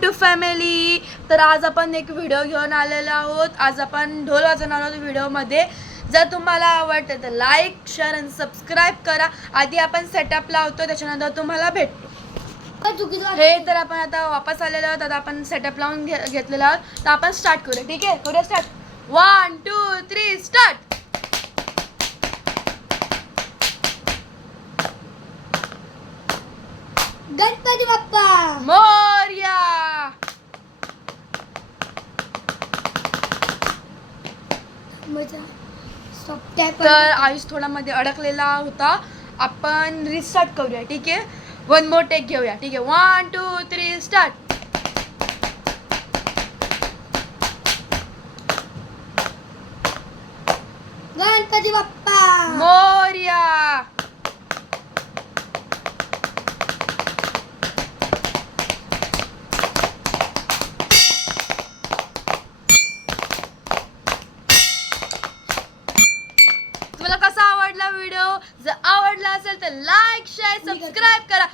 YouTube family. तर आज आपण एक व्हिडिओ घेऊन आलेलो आहोत. आज आपण ढोल वाजवणार आहोत व्हिडिओमध्ये. जर तुम्हाला आवडतं तर लाईक शेअर आणि सबस्क्राईब करा. आधी आपण सेटअप लावतो, त्याच्यानंतर तुम्हाला भेटतो. हे तर आपण आता वापस आलेलो आहोत. आता आपण सेटअप लावून घेतलेला आहोत. तर आपण स्टार्ट करूया. ठीक आहे, करूया स्टार्ट. 1 2 3 स्टार्ट. गणपती बाप्पा मोरया. तर आयुष थोडा मध्ये अडकलेला होता. आपण रिस्टार्ट करूया. ठीक आहे, 1 मोर टेक घेऊया. ठीक आहे, 1 2 3 स्टार्ट. गणपती बाप्पा मोरया. तुम्हाला कसा आवडला व्हिडिओ? जर आवडला असेल तर लाईक शेअर सबस्क्राईब करा.